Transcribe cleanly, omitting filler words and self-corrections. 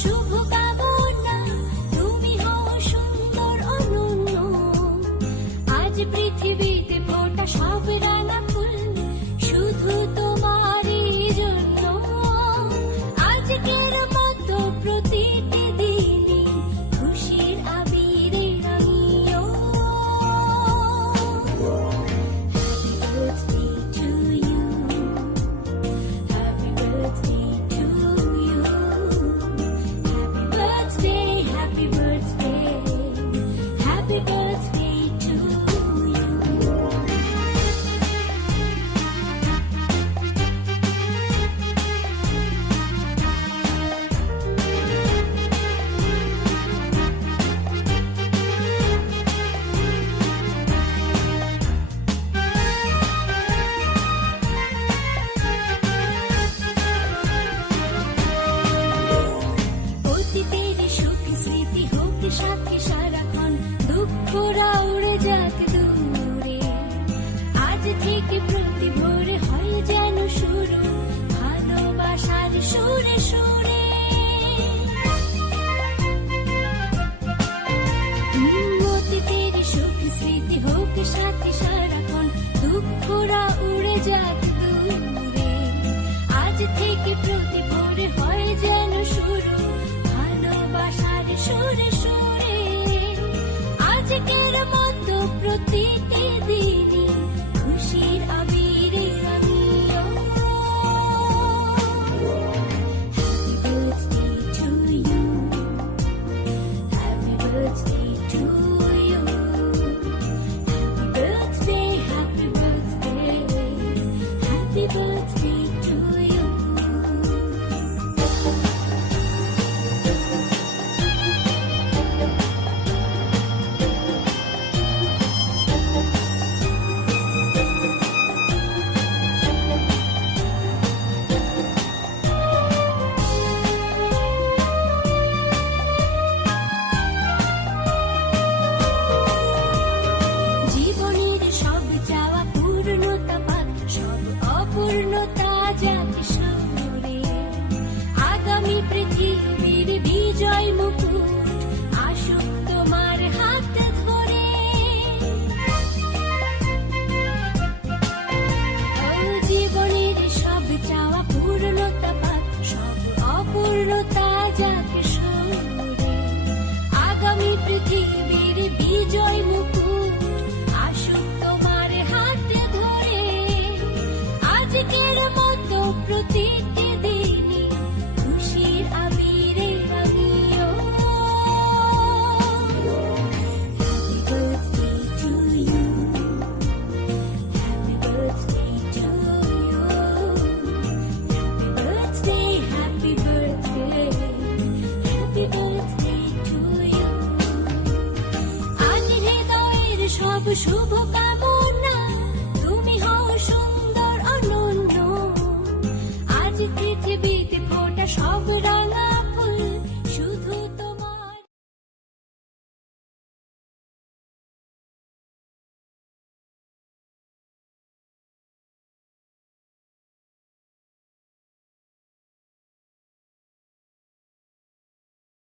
শুভ কামনা, তুমি হও সুন্দর অনন্য। আজ পৃথিবীতে ফোটা সব রাঙা ফুল শুধু তোমারই জন্য। আজকের মতো প্রতিটি দিনই খুশির আবিরে রাঙিও। Happy birthday to you, happy birthday, happy birthday to you. অতীতের সুখ স্মৃতি হোক সাথে সারাক্ষণ, দুঃখরা উড়ে যাক দূরে। আজ থেকে প্রতি ভোরে হয় যেন শুরু ভালোবাসার সুরে সুরে। অতীতের সুখ স্মৃতি হোক সাথে সারাক্ষণ, দুঃখরা উড়ে যাক দূরে। আজ থেকে প্রতি ভোরে হয় যেন শুরু ভালোবাসার সুরে সুরে। আজকের মতো প্রতিটি দিনই খুশির আবিরে রাঙিও। Happy birthday to you, happy birthday to you, happy birthday to you. জীবনের সব চাওয়া পূর্ণতা পাক, সব অপূর্ণতা যাক সরে। আগামী পৃথিবীর বিজয় মুকুট আসুক তোমার হাত ধরে। জীবনের সব চাওয়া পূর্ণতা পাক, সব অপূর্ণতা যাক